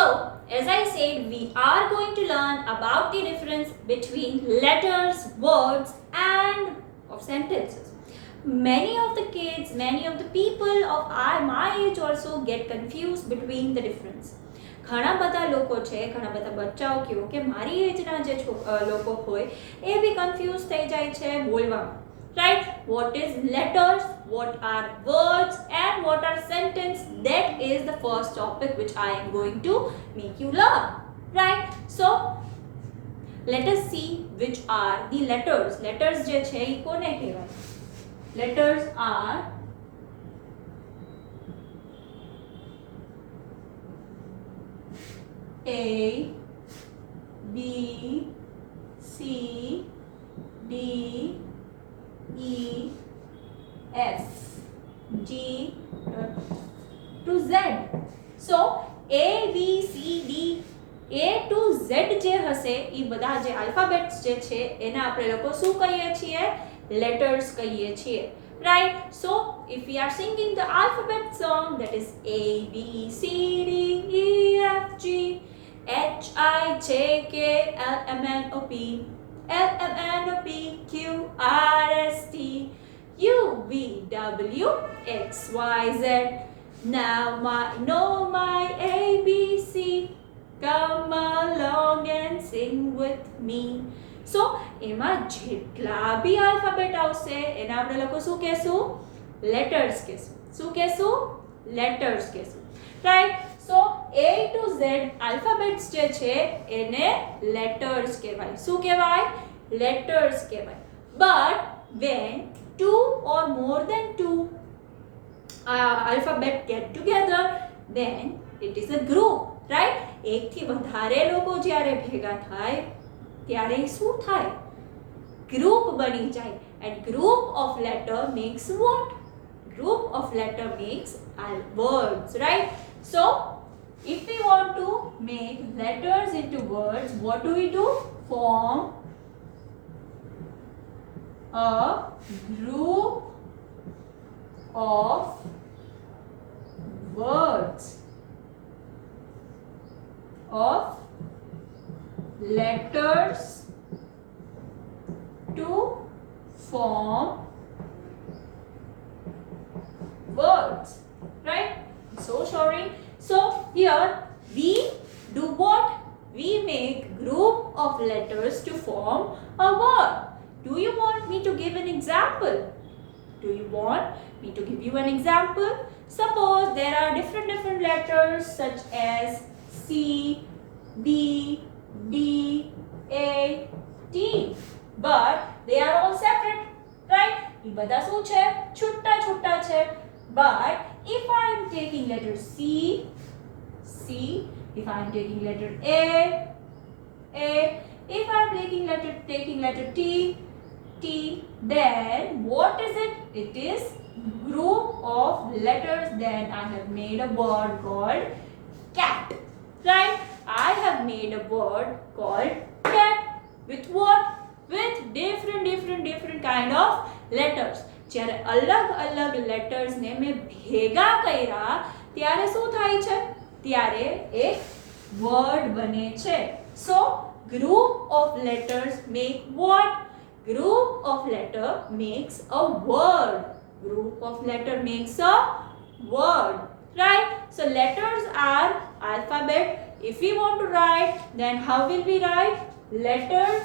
So, as I said, we are going to learn about the difference between letters, words, and of sentences. Many of the kids, many of the people of my age also get confused between the difference. ઘણા બધા લોકો છે, ઘણા બધા બચ્ચાઓ કહો કે મારી એજના જે લોકો હોય એ બી કન્ફ્યુઝ થઈ જાય છે બોલવામાં. Right? What is letters, what are words, and what are sentences? That is the first topic which I am going to make you learn. Right? So, let us see which are the letters. Letters je છે ઈ કોને કહેવાય? Letters are A, B, C, D, E, F, G to Z. So A, B, C, D, A to Z જે હશે એ બધા જે આલ્ફાબેટ્સ જે છે એને આપણે લોકો શું કહીએ છીએ? Letters કહીએ છીએ. Right? So if we are singing the alphabet song, that is A, B, C, D, E, F, G, H, I, J, K, L, M, N, O, P, L, M, N, O, P, Q, R, S, T, U, V, W, X, Y, Z. Now know my ABC. Come along and sing with me. So, એમાં જેટલા બી આલ્ફાબેટ આવશે એને આપણે લોકો શું કહેશું? લેટર્સ કહેશું. શું કહેશું? લેટર્સ કહેશું. રાઈટ? સો A to Z આલ્ફાબેટ્સ જે છે એને લેટર્સ કહેવાય. શું કહેવાય? લેટર્સ કહેવાય. But when two or more than two alphabet get together, then it is a group. Right? એકથી વધારે લોકો જ્યારે ભેગા થાય ત્યારે શું થાય? ગ્રુપ બની જાય. And group of letter makes what? Group of letter makes words. Right? So if we want to make letters into words, what do? Form a group of words, of letters to form words. Right? So sorry. So here we do what? We make group of letters to form a word. Do you want me to give an example? Do you want me to give you an example? Suppose there are different letters such as C, B, D, A, T, but they are all separate. Right? એ બધા શું છે? છૂટા છે. But if I am taking letter C, if I am taking letter A, if I am taking letter T, then what is it? It is group of letters. Then I have made a word called cat. Right? I have made a word called cat. With what? With different kind of letters. જ્યારે અલગ લેટર્સ ને મેં ભેગા કર્યા ત્યારે શું થાય છે? ત્યારે એક વર્ડ બને છે. So group of letters make what? Group of letter makes a word. Group of letter makes a word. Right? So letters are alphabet. If we want to write, then how will we write? Letters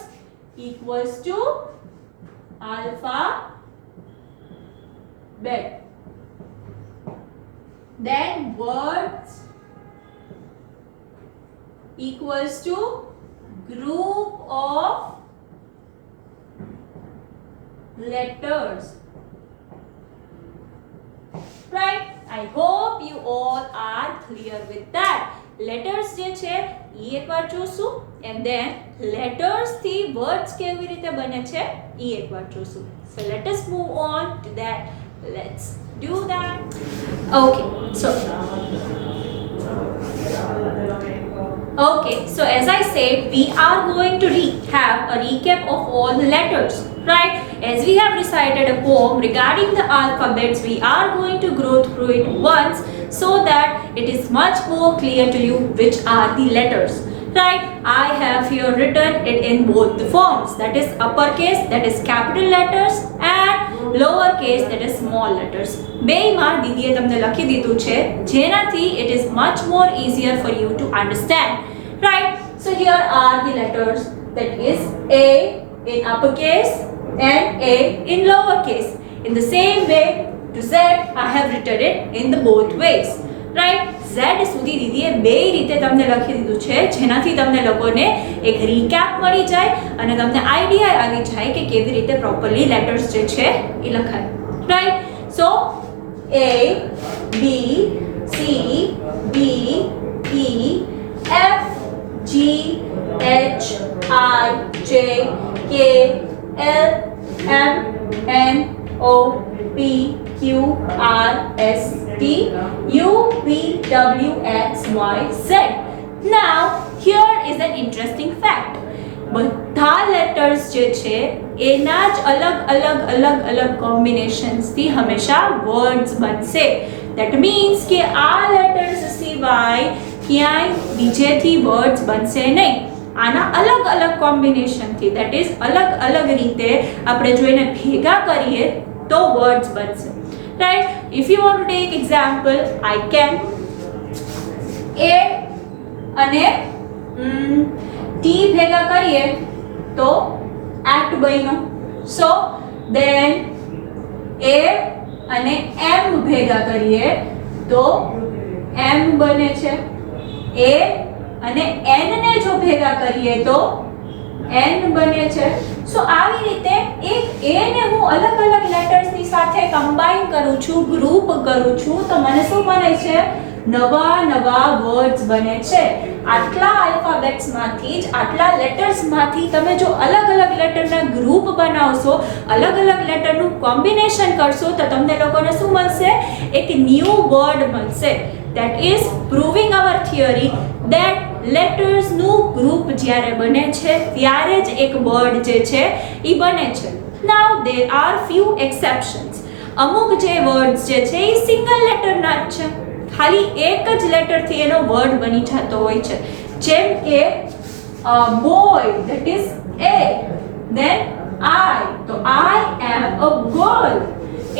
equals to alphabet. Then words equals to group of letters. Right? I hope you all are clear with that. Letters જે છે ઈ એકવાર જોશું and then letters થી words કેવી રીતે બને છે ઈ એકવાર જોશું. So let us move on to that. Let's do that. Okay. So as I said, we are going to have a recap of all the letters. Right? As we have recited a poem regarding the alphabets, we are going to go through it once so that it is much more clear to you which are the letters. Right, I have here written it in both the forms, that is uppercase, that is capital letters, and lowercase, that is small letters. બેયમાં દીદીએ તમને લખી દીધું છે જેનાથી it is much more easier for you to understand. Right, so here are the letters, that is A in uppercase and A in lowercase. In the same way to Z, I have written it in the both ways. Right, Z સુધી દીદીએ બે રીતે તમને લખી દીધું છે જેનાથી તમને લોકોને એક રીકેપ મળી જાય અને તમને આઈડિયા આવી જાય કે કેવી રીતે પ્રોપરલી લેટર્સ જે છે એ લખાય. રાઈટ, સો A B C D E F G H I J K L M N O P Q R S T U V W X Y Z. Now here is an interesting fact. બધા લેટર્સ જે છે એના જ અલગ કોમ્બિનેશન્સ થી હંમેશા વર્ડ્સ બનશે. That means કે આ લેટર્સ સિવાય ક્યાંય બીજેથી વર્ડ્સ બનશે નહીં. આના અલગ કોમ્બિનેશન થી, ધેટ ઇઝ અલગ રીતે આપણે જો એને ભેગા કરીએ તો વર્ડ્સ બનશે. Right, if you want to take example, I can A અને T ભેગા કરીએ તો act બન્યો. So then A અને M ભેગા કરીએ તો M બને છે. A અને N ને જો ભેગા કરીએ તો N બને છે. સો આવી રીતે એક A ને હું અલગ લેટર્સ ની સાથે કમ્બાઈન કરું છું, ગ્રુપ કરું છું, તો મને શું બને છે? નવા વર્ડ્સ બને છે. આટલા આલ્ફાબેટ્સ માંથી જ, આટલા લેટર્સ માંથી તમે જો અલગ લેટરના ગ્રુપ બનાવશો, અલગ લેટરનું કોમ્બિનેશન કરશો તો તમને લોકોને શું મળશે? એક ન્યૂ વર્ડ મળશે. That is proving our theory that letters નું ગ્રુપ જ્યારે બને છે ત્યારે જ એક વર્ડ જે છે ઈ બને છે. Now there are few exceptions. અમુક જે વર્ડ્સ જે છે ઈ સિંગલ લેટરના જ છે, ખાલી એક જ લેટરથી એનો વર્ડ બની જતો હોય છે. જેમ કે boy, that is A, then I, તો I am a girl.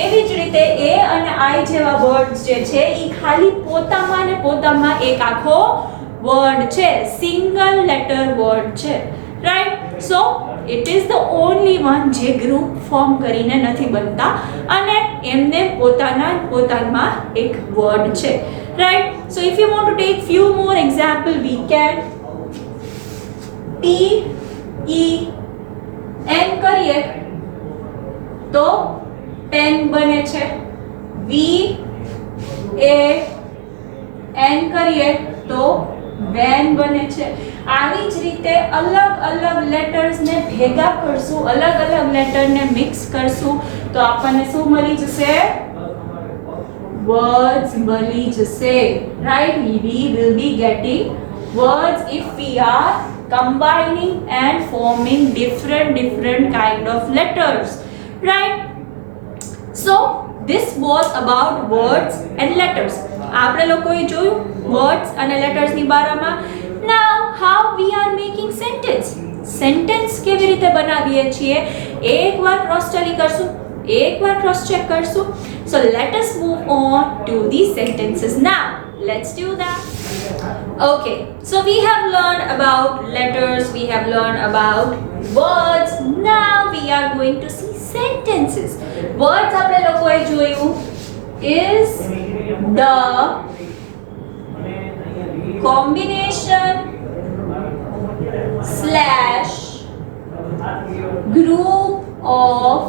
એવી જ રીતે A અને I જેવા વર્ડ્સ જે છે ઈ ખાલી પોતામાં ને પોતામાં એક આખો વર્ડ છે, સિંગલ લેટર વર્ડ છે. Right, so it is the only one જે ગ્રુપ ફોર્મ કરીને નથી બનતા અને એમને પોતામાં એક વર્ડ છે. રાઈટ, સો if you want to take few more example, we can P E N કરીએ તો પેન બને છે. V A N કરીએ તો વેન બને છે. આવી જ રીતે અલગ લેટર્સ ને ભેગા કરશું, અલગ લેટર ને મિક્સ કરશું તો આપણને શું મળી જશે? વર્ડ્સ મળી જશે. Right, we will be getting words if we are combining and forming different kind of letters. Right, so this was about words and letters. આપણે લોકોએ જોયું words અને letters ની બારામાં. Now how we are making sentence કેવી રીતે બનાવીએ છીએ એકવાર ક્રોસ ટેલી કરશું, એકવાર ક્રોસ ચેક કરશું. So let us move on to the sentences now. Let's do that. Okay, so we have learned about letters, we have learned about words. Now we are going to see sentences. Words આપણે લોકોએ જોયું is the combination / group of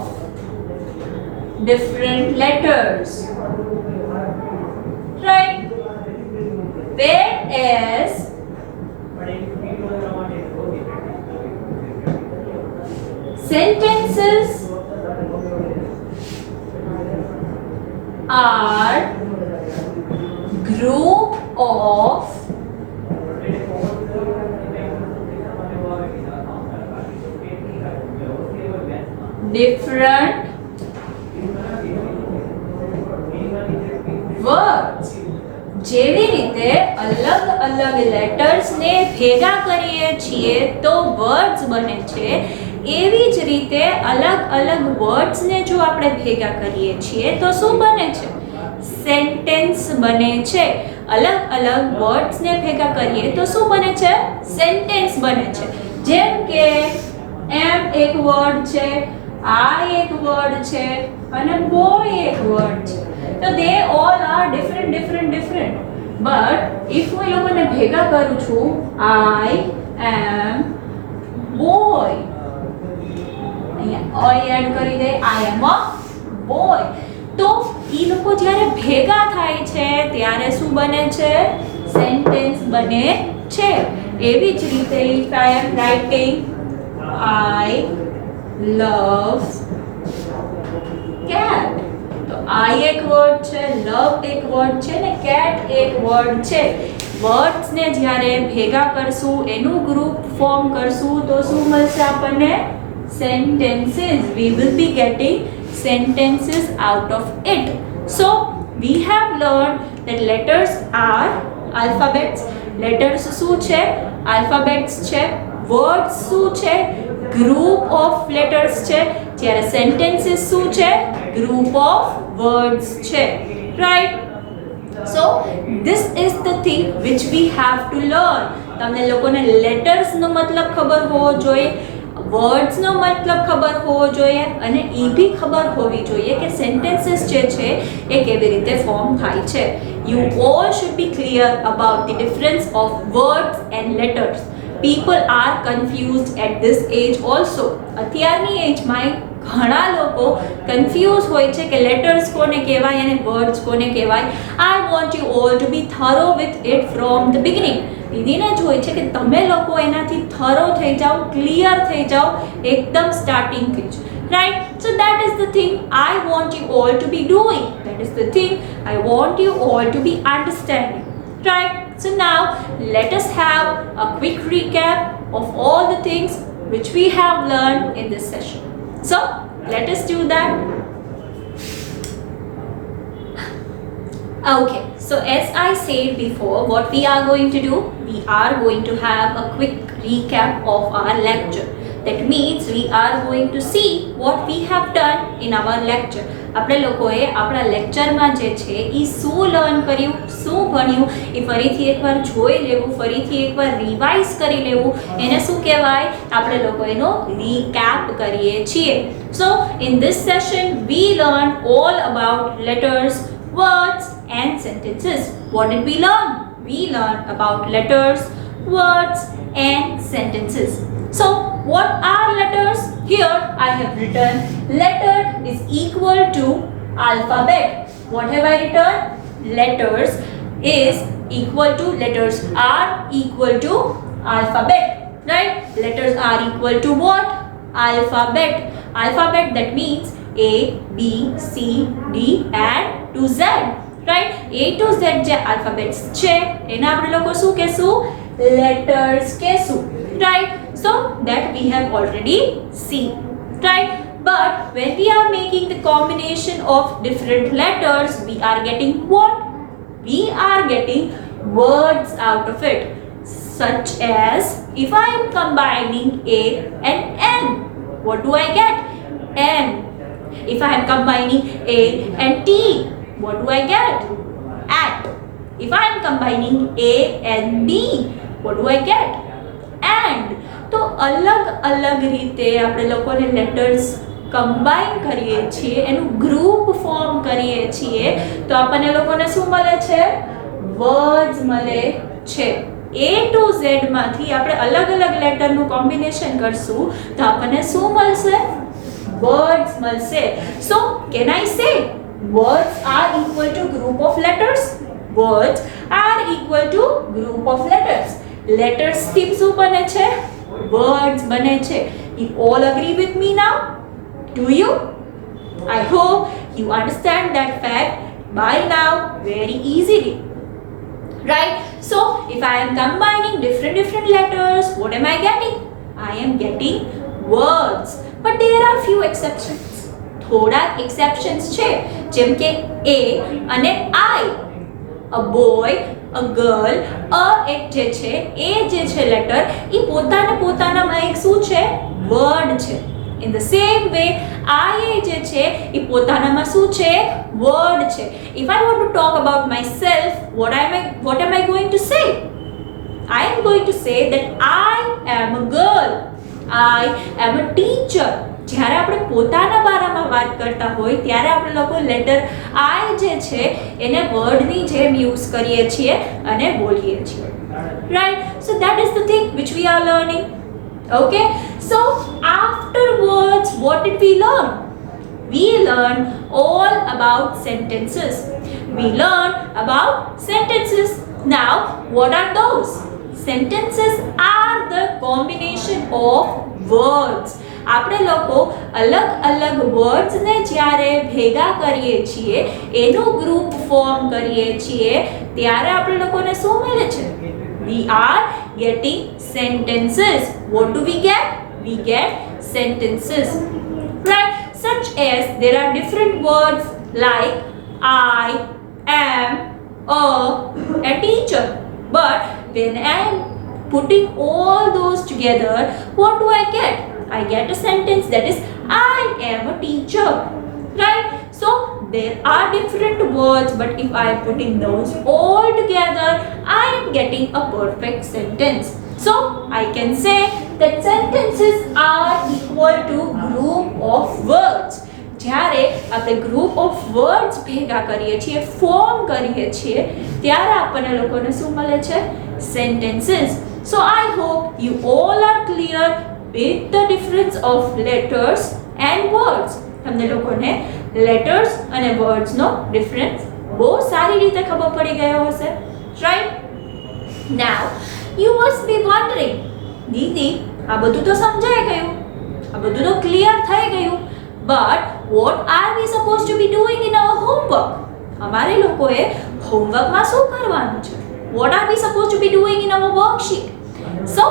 different letters. Right, whereas sentences are group of different words. જેવી રીતે અલગ અલગ લેટર્સને ભેગા કરીએ છીએ તો વર્ડ્સ બને છે, એવી જ રીતે અલગ અલગ વર્ડ્સને જો આપણે ભેગા કરીએ છીએ તો શું બને છે? સેન્ટેન્સ બને છે. અલગ અલગ વર્ડ્સને ભેગા કરીએ તો શું બને છે? સેન્ટેન્સ બને છે. જેમ કે એમ એક વર્ડ છે, આઈ એક વર્ડ છે અને બોય એક વર્ડ છે. તો they all are different but if હું એ લોકોને ભેગા કરું છું, આઈ એમ બોય, અહીંયા આઈ એડ કરી દે, આઈ એમ અ બોય, તો એ લોકો જ્યારે ભેગા થાય છે ત્યારે શું બને છે? સેન્ટેન્સ બને છે. એવી જ રીતે if I M writing I love cat, તો I એક વર્ડ છે, love એક વર્ડ છે ને cat એક વર્ડ છે. વર્ડ્સ ને જ્યારે ભેગા કરશું, એનું ગ્રુપ ફોર્મ કરશું તો શું મળશે આપણને? Sentences. We will be getting sentences out of it. So we have learned that letters are alphabets. Letters શું છે? Alphabets છે. વર્ડ્સ શું છે? ગ્રુપ ઓફ લેટર્સ છે. જ્યારે સેન્ટેન્સીસ શું છે? ગ્રુપ ઓફ વર્ડ્સ છે. Right? So this is the thing which we have to learn. તમને લોકોને લેટર્સનો મતલબ ખબર હોવો જોઈએ, વર્ડ્સનો મતલબ ખબર હોવો જોઈએ અને એ બી ખબર હોવી જોઈએ કે સેન્ટેન્સીસ જે છે એ કેવી રીતે ફોર્મ થાય છે. You all should be clear about the difference of words and letters. People are confused at this age also. અત્યારની એજમાં ઘણા લોકો કન્ફ્યુઝ હોય છે કે લેટર્સ કોને કહેવાય અને વર્ડ્સ કોને કહેવાય. I want you all to be thorough with it from the beginning. દીદીને જ હોય છે કે તમે લોકો એનાથી થરો થઈ જાઓ, ક્લિયર થઈ જાઓ એકદમ સ્ટાર્ટિંગથી જ. Right? So that is the thing I want you all to be doing. That is the thing I want you all to be understanding. Right? So now let us have a quick recap of all the things which we have learned in this session. So let us do that. Okay, so as I said before, what we are going to do, we are going to have a quick recap of our lecture. That means we are going to see what we have done in our lecture. આપણે લોકોએ આપણા લેક્ચરમાં જે છે એ શું લર્ન કર્યું, શું ભણ્યું, એ ફરીથી એકવાર જોઈ લેવું, ફરીથી એકવાર રિવાઇઝ કરી લેવું, એને શું કહેવાય? આપણે લોકો એનો રીકેપ કરીએ છીએ. સો in this session we learn all about letters, words and sentences. What did we learn? We learn about letters, words and sentences. So what are letters? Here I have written letter is equal to alphabet. What have I written? Letters is equal to, letters are equal to alphabet. Right? Letters are equal to what? Alphabet. Alphabet, that means A, B, C, D and to Z. Right? A to Z જે alphabets છે એના આપણે લોકો શું કહેશું? Letters કહેશું. Right? So that we have already seen. Right? But when we are making the combination of different letters, we are getting what? We are getting words out of it. Such as if I am combining A and N, what do I get? N. If I am combining A and T, what do I get? At. If I am combining A and B, what do I get? And. તો અલગ અલગ રીતે આપણે લોકોને letters combine કરીએ છીએ, એનું group form કરીએ છીએ તો આપણને લોકોને શું મળે છે? વર્ડ્સ મળે છે. A to Z માંથી આપણે અલગ અલગ લેટરનું કોમ્બિનેશન કરશું તો આપણને શું મળશે? વર્ડ્સ મળશે. સો કેન આઈ સે words are equal to group of letters? Words are equal to group of letters. Letters થી શું બને છે? Words bane che. You all agree with me now? Do you? I hope you understand that fact by now very easily. Right? So if I am combining different letters, what am I getting? I am getting words. But there are few exceptions. થોડા exceptions છે. જેમ કે A અને I. a boy, a girl, એક જે છે એ જે છે લેટર એ પોતાનામાં એક શું છે વર્ડ છે. In the same way I જે છે એ પોતાનામાં શું છે વર્ડ છે. If I want to talk about myself, what am I going to say? I am going to say that I am a girl, I am a teacher. જ્યારે આપણે પોતાના બારામાં વાત કરતા હોય ત્યારે આપણે લોકો લેટર I જે છે એને વર્ડની જેમ યુઝ કરીએ છીએ અને બોલીએ છીએ. Right? So that is the thing which we are learning. Okay? So afterwards, what did we learn? We learned all about sentences. We learned about sentences. Now, what are those? Sentences are the combination of words. આપણે લોકો અલગ વર્ડ્સને જ્યારે ભેગા કરીએ છીએ એનું group form કરીએ છીએ ત્યારે આપણે લોકોને શું મળે છે? We are getting sentences. What do we get? We get sentences. Right? Such as there are different words like I am a teacher. But when I am putting all those together, what do I get? I get a sentence that is I am a teacher. Right? So there are different words, but if I am putting those all together, I am getting a perfect sentence. So I can say that sentences are equal to group of words. જ્યારે આપણે group of words ભેગા કરીએ છીએ ફોર્મ કરીએ છીએ ત્યારે આપણને લોકોને શું મળે છે? Sentences. So I hope you all are clear with the difference of letters and words. તમને લોકોને લેટર્સ અને વર્ડ્સનો ડિફરન્સ બહુ સારી રીતે ખબર પડી ગયો હશે. Right? Now you must be wondering, દીદી આ બધું તો સમજાઈ ગયું, આ બધું તો ક્લિયર થઈ ગયું, but what are we supposed to be doing in our homework? અમારે લોકોએ હોમવર્કમાં શું કરવાનું છે? What are we supposed to be doing in our worksheet? So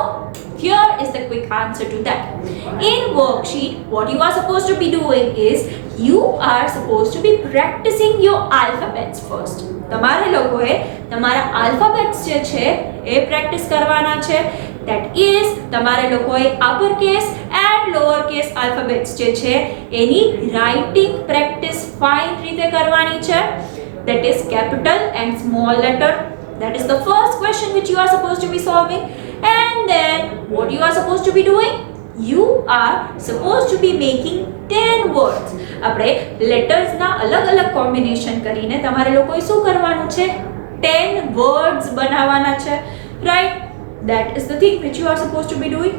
here is the quick answer to that. In worksheet, what you are supposed to be doing is you are supposed to be practicing your alphabets first. તમારે લોકોએ તમારા alphabets જે છે એ પ્રેક્ટિસ કરવાના છે. That is તમારે લોકોએ upper case and lower case alphabets જે છે એની writing practice fine રીતે કરવાની છે. That is capital and small letter. That is the first question which you are supposed to be solving. And then what you are supposed to be doing? You are supposed to be making 10 words. આપણે લેટર્સના અલગ કોમ્બિનેશન કરીને તમારે લોકોએ શું કરવાનું છે? 10 words બનાવવાના છે. Right? That is the thing which you are supposed to be doing.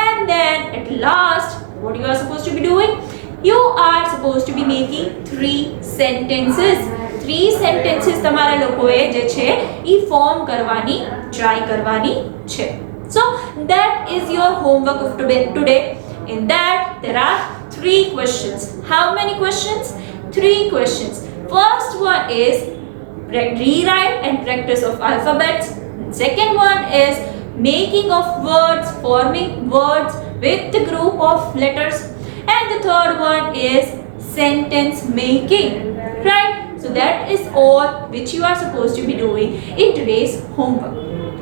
And then at last, what you are supposed to be doing? You are supposed to be making 3 sentences. 3 sentences તમારે લોકોએ જે છે ઈ ફોર્મ કરવાની ટ્રાય કરવાની છે. So that is your homework of today. In that there are 3 questions. How many questions? 3 questions. First one is rewrite and practice of alphabets. Second one is making of words, forming words with the group of letters. And the third one is sentence making. Right? So that is all which you are supposed to be doing in today's homework.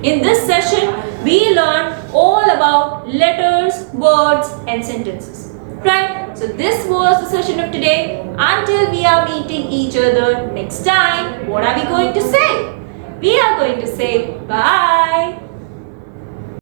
In this session, we learned all about letters, words and sentences. Right? So this was the session of today. Until we are meeting each other next time, what are we going to say? We are going to say bye.